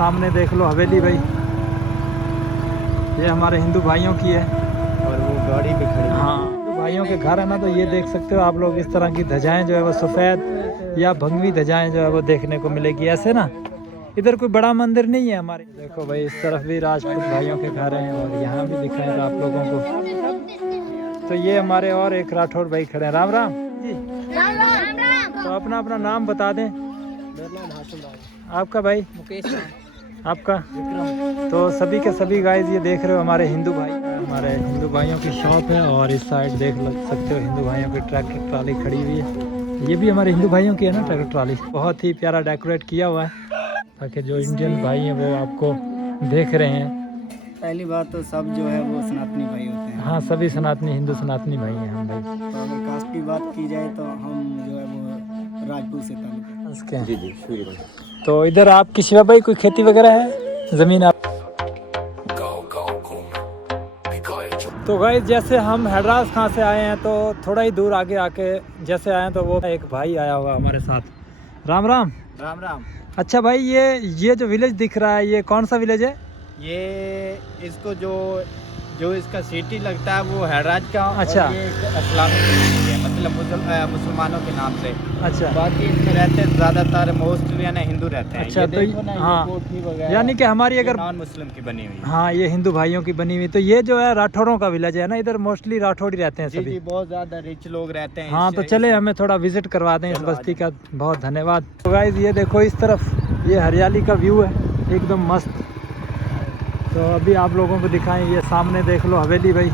सामने देख लो हवेली भाई, ये हमारे हिंदू भाइयों की है और वो गाड़ी भी खड़ी है। हाँ, हिंदू भाइयों के घर है ना, तो ये देख सकते हो आप लोग, इस तरह की ध्वजाएं जो है वो सफ़ेद या भंगवी ध्वजाएं जो है वो देखने को मिलेगी ऐसे ना। इधर कोई बड़ा मंदिर नहीं है हमारे, देखो भाई इस तरफ भी राजपूत भाइयों के घर हैं और यहाँ भी दिखाएंगे आप लोगों को। तो ये हमारे और एक राठौर भाई खड़े हैं। राम राम जी। राम राम राम। तो अपना अपना नाम बता दें। मेरा नाम हाशिम राव। आपका भाई? मुकेश राव। आपका? विक्रम। तो सभी के सभी गाइस ये देख रहे हो हमारे हिंदू भाई, हमारे हिंदू भाइयों की शॉप है और इस साइड देख सकते हो हिंदू भाइयों की ट्रैक्टर ट्रॉली खड़ी हुई है। ये भी हमारे हिंदू भाइयों की है ना ट्रैक्टर ट्रॉली, बहुत ही प्यारा डेकोरेट किया हुआ है ताकि जो इंडियन भाई हैं वो आपको देख रहे हैं। पहली बात तो सब जो है वो सनातनी भाई होते हैं। हाँ, सभी सनातनी हिंदू सनातनी भाई हैं हम भाई। तो अगर कास्ट की बात की जाए तो हम जो है वो राजपूत से ताल्लुक है। उसके जी जी शुरू। तो इधर आपकी शिवा भाई कोई खेती वगैरह है, ज़मीन आप? तो गाइस जैसे हम हैदराबाद खां से आए हैं तो थोड़ा ही दूर आगे आके जैसे आए हैं तो वो एक भाई आया हुआ हमारे साथ। राम राम। राम राम। अच्छा भाई, ये जो विलेज दिख रहा है ये कौन सा विलेज है? ये इसको जो इसका सिटी लगता है वो हैदराबाद का। अच्छा। और ये इस्लामिक विलेज है, मतलब मुसलमानों के नाम से। अच्छा बाकी इसमें रहते हैं ज़्यादातर मोस्टली है ना हिंदू रहते हैं। अच्छा, ये तो देखो ना, ये हाँ, कोठी वगैरह यानी कि हमारी अगर नॉन मुस्लिम की बनी हुई है। हाँ ये हिंदू भाइयों की बनी हुई, तो ये जो है राठौरों का विलेज है ना, इधर मोस्टली राठौड़ ही रहते हैं जी सभी। जी, बहुत ज़्यादा रिच लोग रहते हैं। हाँ तो चले हमें थोड़ा विजिट करवा दें इस चलो, बस्ती का, बहुत धन्यवाद। तो गाइस ये देखो इस तरफ ये हरियाली का व्यू है एकदम मस्त। तो अभी आप लोगों को दिखाएं, ये सामने देख लो हवेली भाई,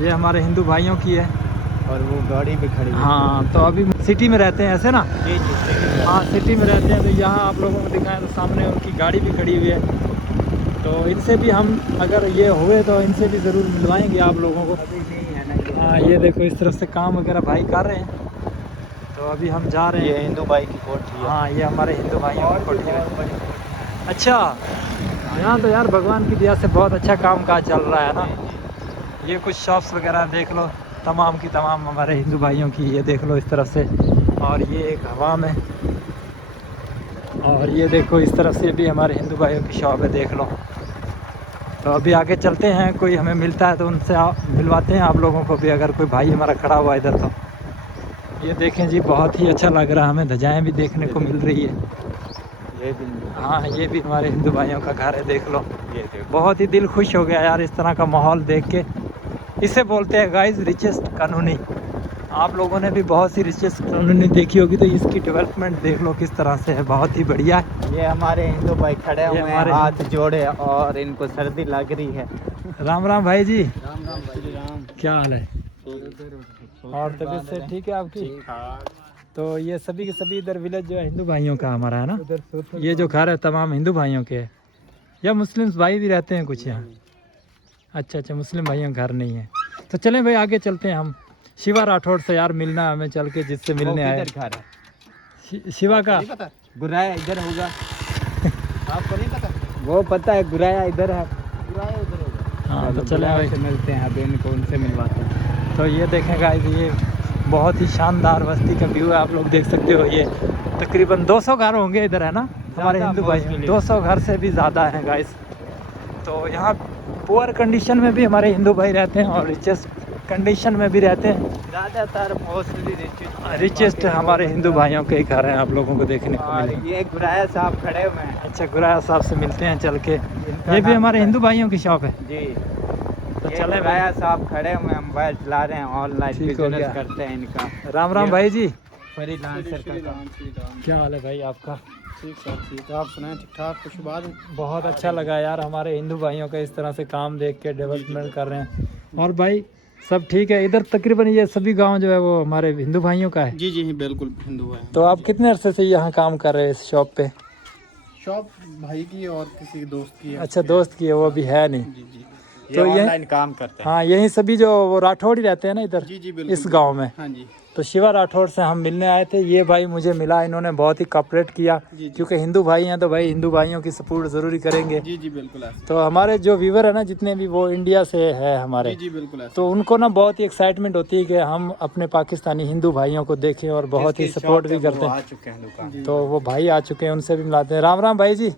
ये हमारे हिंदू भाइयों की है और वो गाड़ी भी खड़ी है। हाँ। तो अभी सिटी में रहते हैं ऐसे ना? जी जी। हाँ सिटी में रहते हैं, तो यहाँ आप लोगों को दिखाएं तो सामने उनकी गाड़ी भी खड़ी हुई है। तो इनसे भी हम अगर ये हुए तो इनसे भी ज़रूर मिलवाएंगे आप लोगों को। अभी नहीं है ना। हाँ ये देखो इस तरफ से काम वगैरह भाई कर रहे हैं, तो अभी हम जा रहे ये हैं। हिंदू भाई की कोठी है। हाँ ये हमारे हिंदू भाइयों की कोठी है। अच्छा, यहाँ तो यार भगवान की दया से बहुत अच्छा काम काज चल रहा है ना। ये कुछ शॉप्स वगैरह देख लो, तमाम की तमाम हमारे हिंदू भाइयों की, ये देख लो इस तरफ से। और ये एक हवा में, और ये देखो इस तरफ से भी हमारे हिंदू भाइयों की शॉप है, देख लो। तो अभी आगे चलते हैं, कोई हमें मिलता है तो उनसे मिलवाते हैं आप लोगों को भी, अगर कोई भाई हमारा खड़ा हुआ इधर तो। ये देखें जी, बहुत ही अच्छा लग रहा है, हमें ध्वजाएँ भी देखने को मिल रही है। ये भी हाँ ये भी हमारे हिंदू भाइयों का घर है, देख लो। ये देखो। बहुत ही दिल खुश हो गया यार इस तरह का माहौल देख के। इसे बोलते हैं गाइस रिचेस्ट कॉलोनी। आप लोगों ने भी बहुत सी रिचेस्ट कॉलोनी देखी होगी, तो इसकी डेवलपमेंट देख लो किस तरह से है, बहुत ही बढ़िया है। ये हमारे हिंदू भाई खड़े हुए हैं, हमारे हाथ जोड़े, और इनको सर्दी लग रही है। राम राम भाई जी, राम राम श्री राम। क्या हाल है? और तबीयत से ठीक है आपकी? तो ये सभी के सभी इधर विलेज जो है हिंदू भाइयों का हमारा है ना। ये जो घर है तमाम हिंदू भाइयों के हैं, या मुस्लिम भाई भी रहते हैं कुछ यहाँ? अच्छा अच्छा, मुस्लिम भाइयों का घर नहीं है। तो चलें भाई आगे चलते हैं हम। शिवा राठौड़ से यार मिलना है हमें, चल के जिससे मिलने आए। घर है शिवा का गुराया इधर होगा। आपको नहीं पता? वो पता है, गुराया इधर है। गुराया उधर होगा। हाँ तो चलें भाई, से मिलते हैं, अभी इनको उनसे मिलवाते हैं। तो ये देखें गाइस, ये बहुत ही शानदार बस्ती का व्यू है, आप लोग देख सकते हो। ये तकरीबन 200 घर होंगे इधर है ना हमारे हिंदू भाई, 200 घर से भी ज़्यादा हैं गाइस। तो यहाँ पुअर कंडीशन में भी हमारे हिंदू भाई रहते हैं और रिचेस्ट कंडीशन में भी रहते हैं। ज़्यादातर मोस्टली रिचेस्ट हमारे हिंदू भाइयों के ही घर हैं, आप लोगों को देखने को और मिलेंगे। ये गुराया साहब खड़े हुए हैं। अच्छा, गुराया साहब से मिलते हैं चल के। इनका ये भी नाम हमारे हिंदू भाइयों की शॉप है। जी। तो ये चले गुराया साहब खड़े हुए हैं, मोबाइल चला रहे हैं, ऑनलाइन ठीक हो गया। बिजनेस करते हैं इनका। राम राम भाई जी, फ्रीलांसर का काम। क्या हाल है भाई आपका? ठीक सर, ठीक। आप सुनाएं, ठीक ठाक कुछ बात? बहुत अच्छा लगा यार हमारे हिंदू भाइयों का इस तरह से काम देख के डेवलपमेंट कर रहे हैं। और भाई सब ठीक है इधर? तकरीबन ये सभी गांव जो है वो हमारे हिंदू भाइयों का है। जी जी बिल्कुल हिंदू है। तो आप कितने अरसे से यहाँ काम कर रहे हैं इस शॉप पे? शॉप भाई की और किसी दोस्त की है। अच्छा, दोस्त की है, वो अभी है नहीं। जी जी। तो ये ये ऑनलाइन काम करते हैं। हाँ यही सभी जो वो राठौड़ ही रहते हैं ना इधर जी जी बिल्कुल इस गांव में। हाँ जी। तो तो शिवा राठौड़ से हम मिलने आए थे। ये भाई मुझे मिला, इन्होंने बहुत ही कॉपरेट किया क्योंकि हिंदू भाई हैं तो भाई हिंदू भाइयों की सपोर्ट ज़रूरी करेंगे। जी जी बिल्कुल ऐसे। तो हमारे जो व्यूवर है ना जितने भी, वो इंडिया से है हमारे, जी बिल्कुल ऐसे। तो उनको ना बहुत ही एक्साइटमेंट होती है कि हम अपने पाकिस्तानी हिंदू भाइयों को देखें और बहुत ही सपोर्ट भी करते हैं। आ चुके हैं दुकान। तो वो भाई आ चुके हैं, उनसे भी मिलाते हैं। राम राम भाई जी।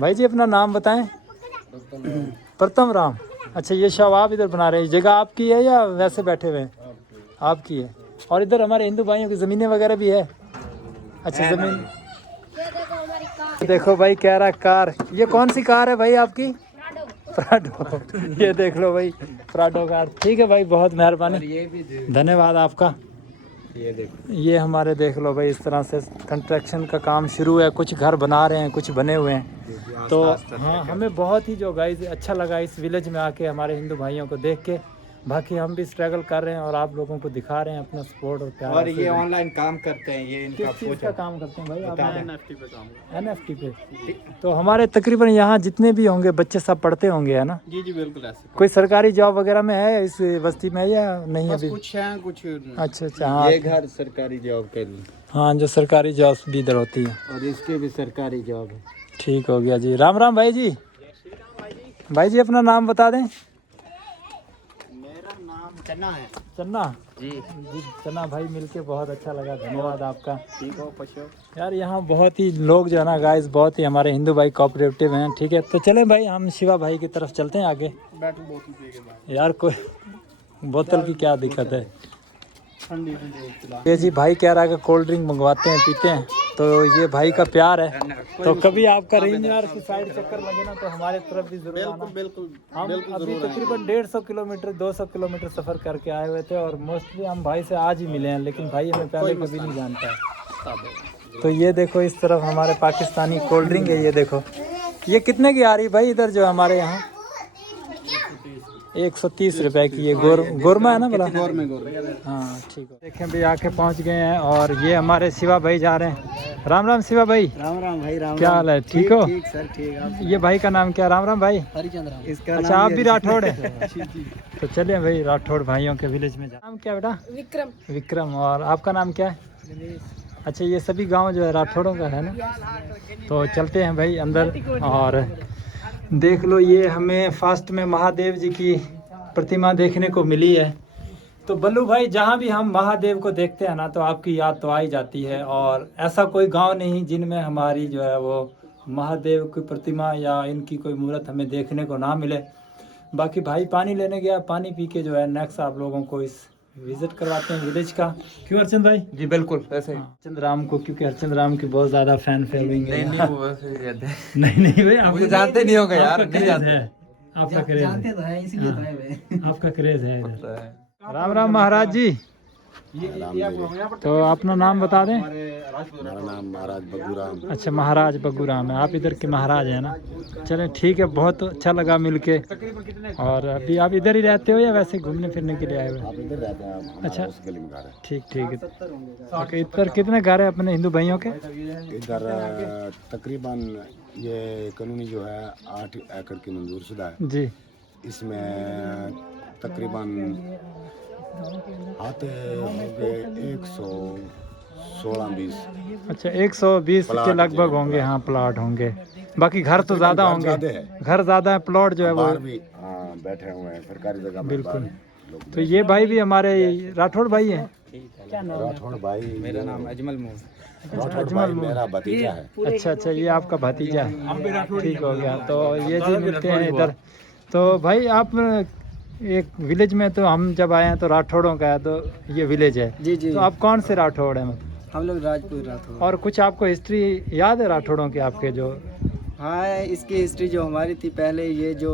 भाई जी अपना नाम बताएं। प्रथम राम। अच्छा, ये शव आप इधर बना रहे हैं, जगह आपकी है या वैसे बैठे हुए हैं? आपकी है। और इधर हमारे हिंदू भाइयों की ज़मीनें वगैरह भी है? अच्छा, ज़मीन। ये देखो हमारी कार। देखो भाई कह रहा कार। ये कौन सी कार है भाई आपकी? प्राडो। ये देख लो भाई, प्राडो कार। ठीक है भाई, बहुत मेहरबानी, ये भी धन्यवाद आपका। ये देखो, ये हमारे देख लो भाई, इस तरह से कंस्ट्रक्शन का काम शुरू है, कुछ घर बना रहे हैं, कुछ बने हुए हैं। तो हाँ, हमें बहुत ही जो गाइस अच्छा लगा इस विलेज में आके, हमारे हिंदू भाइयों को देख के। बाकी हम भी स्ट्रगल कर रहे हैं और आप लोगों को दिखा रहे हैं अपना सपोर्ट और प्यार। और ये ऑनलाइन काम करते हैं, ये इनका किस चीज़ का काम करते हैं भाई आप? NFT पे काम। NFT पे। तो हमारे तकरीबन यहाँ जितने भी होंगे बच्चे सब पढ़ते होंगे, है ना? जी जी बिल्कुल ऐसे। कोई सरकारी जॉब वगैरह में है इस बस्ती में या नहीं बस अभी? कुछ हैं कुछ। अच्छा अच्छा, हाँ ये घर सरकारी जॉब के लिए, हाँ, जो सरकारी जॉब भी इधर होती है। और इसके भी सरकारी जॉब है। ठीक हो गया जी। राम राम भाई जी। भाई जी अपना नाम बता दें। मेरा नाम चन्ना है। चन्ना जी जी। चन्ना भाई मिलके बहुत अच्छा लगा, धन्यवाद आपका। ठीक हो पशु। यार यहाँ बहुत ही लोग जो है ना गाइस, बहुत ही हमारे हिंदू भाई कोऑपरेटिव हैं। ठीक है, तो चलें भाई हम शिवा भाई की तरफ चलते हैं आगे। बैटल बोतल पी के बाद यार कोई बोतल की क्या दिक्कत है? ठंडी ठंडी पिला। ये जी भाई कह रहा है कि कोल्ड ड्रिंक मंगवाते हैं, पीते हैं। तो ये भाई का प्यार है। तो कभी आपका रेंज यार की साइड चक्कर लगे ना तो हमारे तरफ भी जरूर आना। बिल्कुल हम अभी तकरीबन 150 किलोमीटर 200 किलोमीटर सफ़र करके आए हुए थे और मोस्टली हम भाई से आज ही मिले हैं, लेकिन भाई हमें पहले कभी नहीं जानता है। तो ये देखो इस तरफ हमारे पाकिस्तानी कोल्ड ड्रिंक है। ये देखो, ये कितने की आ रही भाई इधर जो हमारे यहाँ? 130 रुपए की। ये गोरमा है ना बोला? हाँ ठीक है। देखें भाई आके पहुँच गए हैं और ये हमारे शिवा भाई जा रहे हैं। राम राम शिवा भाई। राम राम भाई। राम क्या हाल है, ठीक हो? ठीक सर ठीक। आप ये भाई का नाम क्या? राम राम भाई। हरिचंद्र इसका। अच्छा, आप भी राठौड़ है? तो चलिए भाई राठौड़ भाइयों के विलेज में नाम क्या बेटा? विक्रम। विक्रम। और आपका नाम क्या है? अच्छा, ये सभी गांव जो है राठौड़ों का है ना? तो चलते हैं भाई अंदर और देख लो, ये हमें फास्ट में महादेव जी की प्रतिमा देखने को मिली है। तो बल्लू भाई, जहाँ भी हम महादेव को देखते हैं ना तो आपकी याद तो आ ही जाती है, और ऐसा कोई गांव नहीं जिनमें हमारी जो है वो महादेव की प्रतिमा या इनकी कोई मूर्त हमें देखने को ना मिले। बाकी भाई पानी लेने गया, पानी पी के जो है नेक्स्ट आप लोगों को इस विजिट करवाते हैं विलेज का। क्यों हरचंद भाई? जी बिल्कुल ऐसे ही। हरचंद राम को, क्योंकि हरचंद राम की बहुत ज्यादा फैन फॉलोइंग है। नहीं वो वैसे ही कहते हैं। नहीं भाई, आप जानते नहीं होगा यार। नहीं जानते हैं, आपका क्रेज है। तो है इसीलिए तो है आपका क्रेज है इधर। राम राम महाराज जी। तो अपना नाम बता दें। मेरा नाम महाराज बगूराम। अच्छा, महाराज बगूराम है। आप इधर के महाराज हैं ना? चलें ठीक है, बहुत अच्छा लगा मिलके। और अभी आप इधर ही रहते हो या वैसे घूमने फिरने के लिए आए हुए? आप इधर रहते हैं? आप अच्छा, उस गली में घर है। ठीक ठीक है। ओके, इधर कितने घर है अपने हिंदू भाइयों के? इधर तकरीबन ये कानूनी जो है 8 एकड़ की मंजूर शुदा है। जी। इसमें तकरीबन आते होंगे 116-20। अच्छा, 120 के लगभग होंगे। हाँ, प्लॉट होंगे। बाकी घर तो ज़्यादा होंगे। घर ज़्यादा है, प्लॉट जो है वो बाहर भी बैठे हुए हैं सरकारी जगह में। बिल्कुल। तो ये भाई भी हमारे राठौड़ भाई हैं। राठौड़ भाई। मेरा नाम अजमल मोह। राठौड़ भाई मेरा भतीजा है। अच्छा अच्छा, ये आपका भतीजा है। ठीक हो गया। तो ये जी मिलते हैं इधर। तो भाई आप एक विलेज में, तो हम जब आए हैं तो राठौड़ों का है, तो ये विलेज है। जी जी। तो आप कौन से राठौड़ हैं? हम लोग राजपूत राठौड़। और कुछ आपको हिस्ट्री याद है राठौड़ों की आपके जो? हाँ, इसकी हिस्ट्री जो हमारी थी पहले, ये जो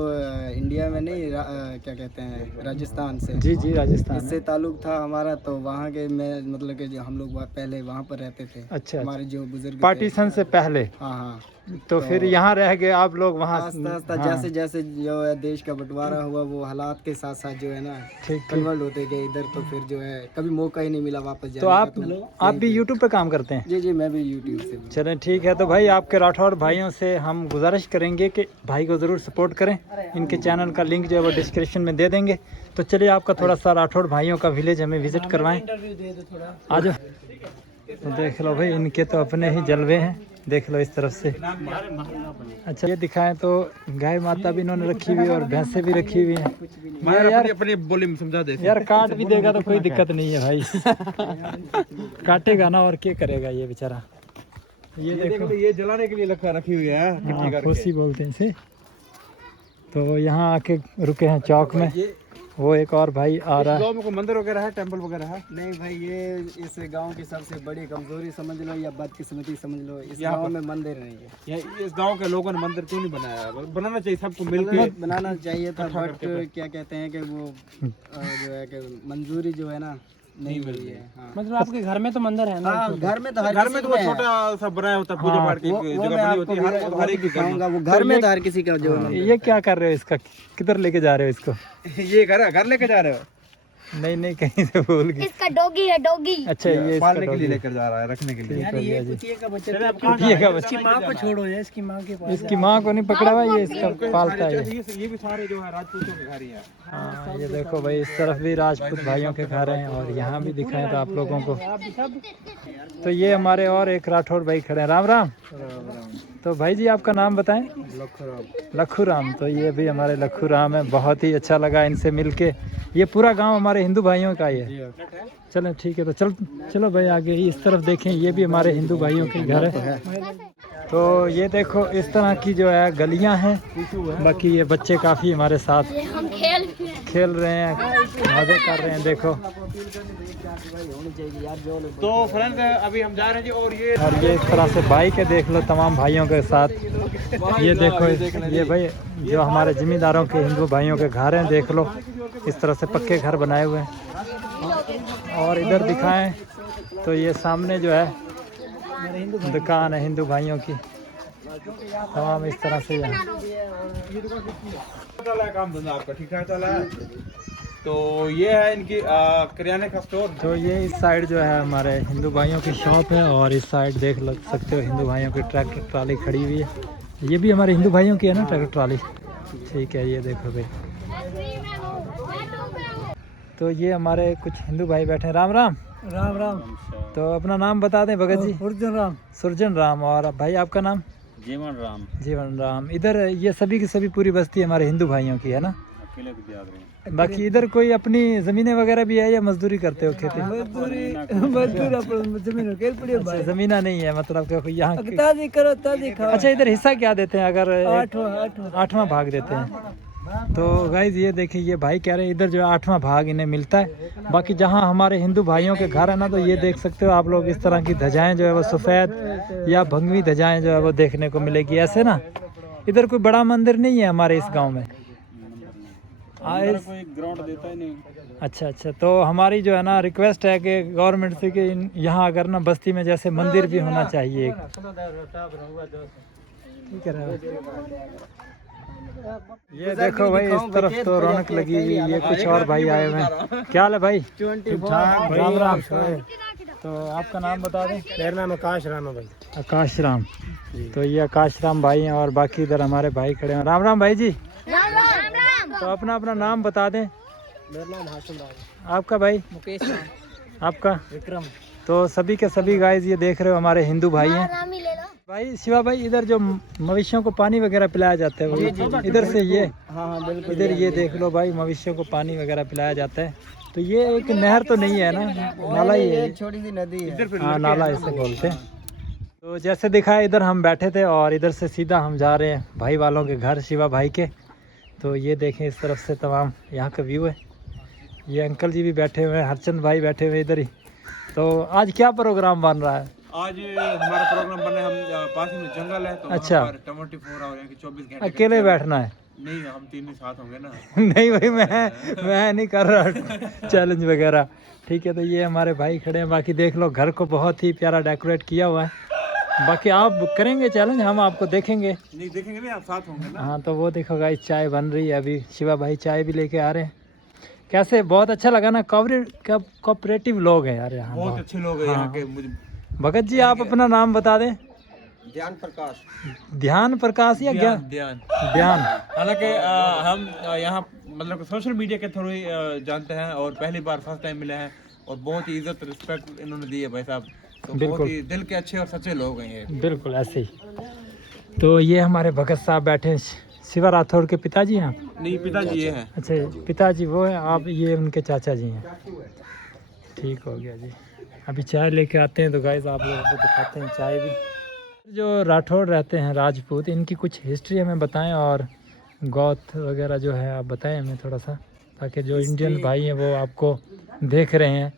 इंडिया में नहीं क्या कहते हैं, राजस्थान से। जी जी, राजस्थान इससे ताल्लुक था हमारा। तो वहाँ के में मतलब कि जो हम लोग पहले वहाँ पर रहते थे। अच्छा, हमारे जो बुजुर्ग थे। पार्टीशन से पहले। हाँ हाँ। तो फिर यहाँ रह गए आप लोग वहाँ। आस्ता आस्ता हाँ, जैसे जैसे जो है देश का बंटवारा हुआ, वो हालात के साथ साथ जो है ना ठीक ठीक। कन्वर्ट होते गए इधर। तो फिर जो है कभी मौका ही नहीं मिला वापस जाने तो का। आप भी यूट्यूब पे काम करते हैं? जी जी, मैं भी यूट्यूब से। चलें ठीक है। तो भाई आपके राठौड़ भाइयों से हम गुजारिश करेंगे कि भाई को ज़रूर सपोर्ट करें। इनके चैनल का लिंक जो है वो डिस्क्रिप्शन में दे देंगे। तो चलिए आपका थोड़ा सा राठौड़ भाइयों का विलेज हमें विजिट करवाएं। आ जाओ। तो देख लो भाई, इनके तो अपने ही जलवे हैं, देख लो इस तरफ से। अच्छा ये दिखाएं तो गाय माता भी इन्होंने रखी हुई है और भैंसें भी रखी हुई हैं। मैं यार अपनी बोली में समझा दे यार काट भी देगा तो कोई दिक्कत नहीं है भाई। काटेगा ना, और क्या करेगा ये बेचारा। ये देखो, ये जलाने के लिए रखी हुई है। हाँ, खुशी बोलते हैं इसे। तो यहाँ आके रुके हैं चौक में। वो एक और भाई आ रहा है। गांव में कोई मंदिर वगैरह है, टेंपल वगैरह है? नहीं भाई, ये इस गांव की सबसे बड़ी कमजोरी समझ लो या बदकिस्मती समझ लो, इस गांव में मंदिर नहीं है। इस गांव के लोगों ने मंदिर क्यों नहीं बनाया? बनाना चाहिए, सबको मिलकर बनाना चाहिए था। बट क्या कहते हैं कि वो जो है कि मंजूरी जो है ना नहीं मिली है। हाँ। मतलब आपके घर में तो मंदिर है ना? घर में तो घर में तो वो छोटा सा बनाया होता है, पूजा पाठ की जगह बनी होती है। हर एक की दिखाऊंगा, वो घर में तो हर किसी का जो है। ये क्या कर रहे हो इसका, किधर लेके जा रहे हो इसको? ये घर लेके जा रहे हो? नहीं नहीं, कहीं से भूल गए। इसका डॉगी है, डॉगी। अच्छा ये पालने के लिए लेकर जा रहा है, रखने के लिए। ये कुतिया का बच्चा इसकी माँ को छोड़ो यार, इसकी माँ के पास। इसकी माँ को नहीं पकड़ा हुआ, ये इसका पालता है। ये भी सारे जो है राजपूतों के घर ही है। हाँ ये देखो भाई, इस तरफ भी राजपूत भाइयों के घर हैं और यहाँ भी दिखाएं तो आप लोगों को। तो ये हमारे और एक राठौड़ भाई खड़े हैं। राम राम। तो भाई जी आपका नाम बताएं? लखू राम। तो ये भी हमारे लखू राम है। बहुत ही अच्छा लगा इनसे मिलके। ये पूरा गांव हमारे हिंदू भाइयों का ही है। चलें ठीक है, तो चलो भाई आगे इस तरफ देखें। ये भी हमारे हिंदू भाइयों के घर है। तो ये देखो इस तरह की जो है गलियां हैं। बाकी ये बच्चे काफ़ी हमारे साथ हम खेल रहे हैं, मज़े कर रहे हैं। देखो तो फ्रेंड्स अभी हम जा रहे हैं जी। और ये इस तरह से बाइक है, देख लो तमाम भाइयों के साथ। ये देखो ये भाई जो हमारे ज़मींदारों के हिंदू भाइयों के घर हैं, देख लो इस तरह से पक्के घर बनाए हुए हैं। और इधर दिखाएं तो ये सामने जो है दुकान है हिंदू भाइयों की। तमाम इस तरह से यहाँ काम धंधा आपका ठीक ठाक चला है? तो ये है इनकी किराने का स्टोर। तो ये इस साइड जो है हमारे हिंदू भाइयों की शॉप है और इस साइड देख सकते हो हिंदू भाइयों की ट्रैक्टर ट्राली खड़ी हुई है। ये भी हमारे हिंदू भाइयों की है ना ट्रैक्टर ट्राली। ठीक है, ये देखो भाई। तो ये हमारे कुछ हिंदू भाई बैठे हैं। राम राम। राम राम। तो अपना नाम बता दें भगत जी? सुरजन राम। और भाई आपका नाम? जीवन राम। जीवन राम। इधर ये सभी की सभी पूरी बस्ती हमारे हिंदू भाइयों की है ना? अकेले भी याद रहे। बाकी इधर कोई अपनी जमीनें वगैरह भी है या मजदूरी करते हो खेती? अच्छा, जमीना नहीं है मतलब कि यहाँ अच्छा इधर हिस्सा क्या देते हैं? अगर 8वां भाग देते हैं। तो गाइज ये देखिए ये भाई कह रहे हैं इधर जो है 8वां भाग इन्हें मिलता है। बाकी जहाँ हमारे हिंदू भाइयों के घर है ना, तो ये देख सकते हो आप लोग इस तरह की ध्वजाएं जो है वो सफ़ेद या भंगवी ध्वजाएं जो है वो देखने को मिलेगी ऐसे ना। इधर कोई बड़ा मंदिर नहीं है हमारे इस गांव में। कोई ग्राउंड देता ही नहीं। अच्छा अच्छा, तो हमारी जो है ना रिक्वेस्ट है कि गवर्नमेंट से कि यहाँ अगर ना बस्ती में जैसे मंदिर भी होना चाहिए। ठीक है। ये देखो भाई इस तरफ तो रौनक लगी हुई। ये कुछ और भाई आए हुए हैं। क्या हाल है भाई? राम राम। तो आपका नाम बता दें? मेरा नाम आकाश राम है भाई। आकाश राम। तो ये आकाश राम भाई हैं और बाकी इधर हमारे भाई खड़े हैं। राम राम भाई जी। तो अपना अपना नाम बता दें। मेरा नाम हाशिम राम। आपका भाई? मुकेश राम। आपका? विक्रम। तो सभी के सभी गाइस ये देख रहे हो हमारे हिंदू भाई हैं। भाई शिवा भाई, इधर जो मवेशियों को पानी वगैरह पिलाया जाता है वो इधर से ये? हाँ बिल्कुल। इधर ये देख लो भाई, मवेशियों को पानी वगैरह पिलाया जाता है। तो ये एक नहर तो नहीं है ना, नाला ही है? छोटी सी नदी है। हाँ नाला इसे बोलते हैं। तो जैसे दिखा इधर हम बैठे थे और इधर से सीधा हम जा रहे हैं भाई वालों के घर, शिवा भाई के। तो ये देखें इस तरफ से तमाम यहाँ का व्यू है। ये अंकल जी भी बैठे हुए हैं, हरचंद भाई बैठे हुए इधर ही। तो आज क्या प्रोग्राम बन रहा है? आज हमारा प्रोग्राम बने, हम पास में जंगल है तो अच्छा 24 आवर यानी कि 24 घंटे अकेले बैठना है? नहीं, हम तीन ही साथ होंगे ना। नहीं भाई मैं नहीं कर रहा चैलेंज वगैरह। ठीक है, तो ये हमारे भाई खड़े हैं। बाकी देख लो घर को बहुत ही प्यारा डेकोरेट किया हुआ है। बाकी आप करेंगे चैलेंज, हम आपको देखेंगे। नहीं देखेंगे नहीं, आप साथ होंगे ना। हाँ तो वो देखो गाइस, चाय बन रही है अभी, शिवा भाई चाय भी लेके आ रहे हैं। कैसे, बहुत अच्छा लगा ना, कोऑपरेटिव लोग हैं यार यहाँ बहुत अच्छे लोग हैं यहाँ के। मुझे भगत जी आप अपना नाम बता दें। ध्यान प्रकाश। ध्यान प्रकाश या ज्ञान? ध्यान। ध्यान। हालांकि हम यहाँ मतलब सोशल मीडिया के थ्रू ही जानते हैं और पहली बार फर्स्ट टाइम मिले हैं और बहुत ही इज्जत रिस्पेक्ट इन्होंने दी है भाई साहब। तो बहुत ही दिल के अच्छे और सच्चे लोग हैं ये। बिल्कुल ऐसे ही। तो ये हमारे भगत साहब बैठे हैं, शिवा राठौड़ के पिताजी हैं? नहीं, पिताजी ये हैं। अच्छा पिताजी वो है, आप ये उनके चाचा जी हैं। ठीक हो गया जी। अभी चाय लेके आते हैं तो गाइस आप लोगों को दिखाते हैं चाय भी। जो राठौड़ रहते हैं राजपूत, इनकी कुछ हिस्ट्री हमें बताएं और गौथ वगैरह जो है आप बताएं हमें थोड़ा सा, ताकि जो इंडियन भाई हैं वो आपको देख रहे हैं।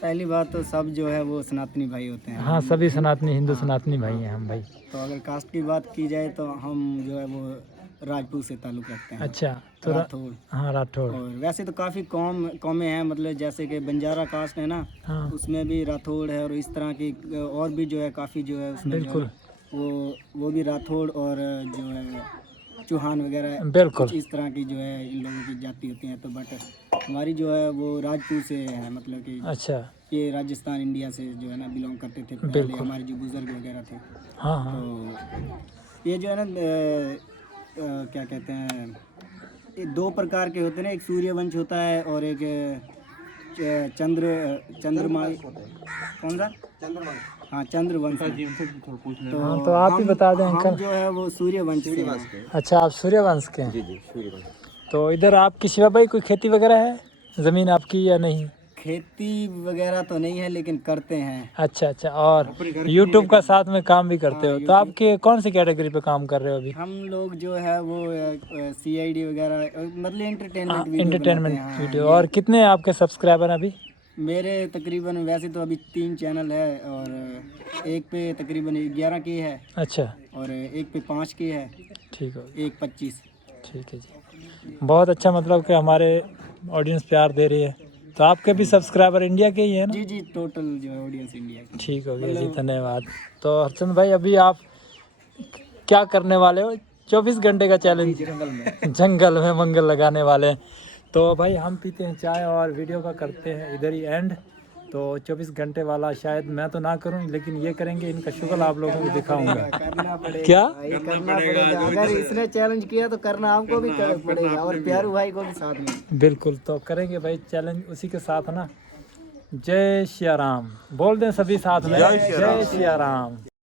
पहली बात तो सब जो है वो सनातनी भाई होते हैं। हाँ सभी सनातनी हिंदू सनातनी भाई हैं हम भाई। तो अगर कास्ट की बात की जाए तो हम जो है वो राजपूत से ताल्लुक़ रखते हैं। अच्छा तो राठौड़। हाँ राठौड़। और वैसे तो काफ़ी कौमें हैं, मतलब जैसे कि बंजारा कास्ट है ना, हाँ उसमें भी राठौड़ है और इस तरह की और भी जो है काफ़ी जो है उसमें जो है बिल्कुल वो भी राठौड़ और जो है चौहान वगैरह बिल्कुल। कुछ इस तरह की जो है इन लोगों की जाति होती हैं। तो बट हमारी जो है वो राजपूत से है, मतलब कि अच्छा ये राजस्थान इंडिया से जो है ना बिलोंग करते थे पहले, हमारे जो बुजुर्ग वगैरह थे। हाँ हाँ तो ये जो है ना क्या कहते हैं, ये दो प्रकार के होते हैं ना, एक सूर्यवंश होता है और एक चंद्रमा कौन सा? हाँ चंद्रवंश। तो आप ही बता दें हम अंकल। जो है वो सूर्यवंश से हैं। अच्छा आप सूर्यवंश के हैं? जी जी, सूर्यवंश। तो इधर आपकी शिवा भाई कोई खेती वगैरह है, ज़मीन आपकी या नहीं? खेती वगैरह तो नहीं है लेकिन करते हैं। अच्छा अच्छा। और यूट्यूब का साथ में काम भी करते हो? तो आपके कौन सी कैटेगरी पे काम कर रहे हो अभी? हम लोग जो है वो CID वगैरह मतलब एंटरटेनमेंट एंटरटेनमेंट वीडियो। और कितने हैं आपके सब्सक्राइबर अभी? मेरे तकरीबन वैसे तो अभी 3 चैनल है और एक पे तकरीबन 11 की है। अच्छा। और एक पे 5 की है। ठीक हो, एक 25। ठीक है जी। बहुत अच्छा, मतलब कि हमारे ऑडियंस प्यार दे रही है। तो आपके भी सब्सक्राइबर इंडिया के ही है ना? जी जी, टोटल जो है ऑडियंस इंडिया की। ठीक हो गया जी, धन्यवाद। तो हरचंद भाई अभी आप क्या करने वाले हो? 24 घंटे का चैलेंज जंगल में मंगल लगाने वाले हैं। तो भाई हम पीते हैं चाय और वीडियो का करते हैं इधर ही एंड। तो 24 घंटे वाला शायद मैं तो ना करूं, लेकिन ये करेंगे, इनका शुक्ल आप लोगों को दिखाऊंगा। करना पड़ेगा। क्या करना पड़ेगा, अगर इसने चैलेंज किया तो करना हमको भी पड़ेगा और प्यारू भाई को भी साथ में। बिल्कुल, तो करेंगे भाई चैलेंज उसी के साथ ना। जय श्री राम बोल दें सभी साथ में, जय श्री राम।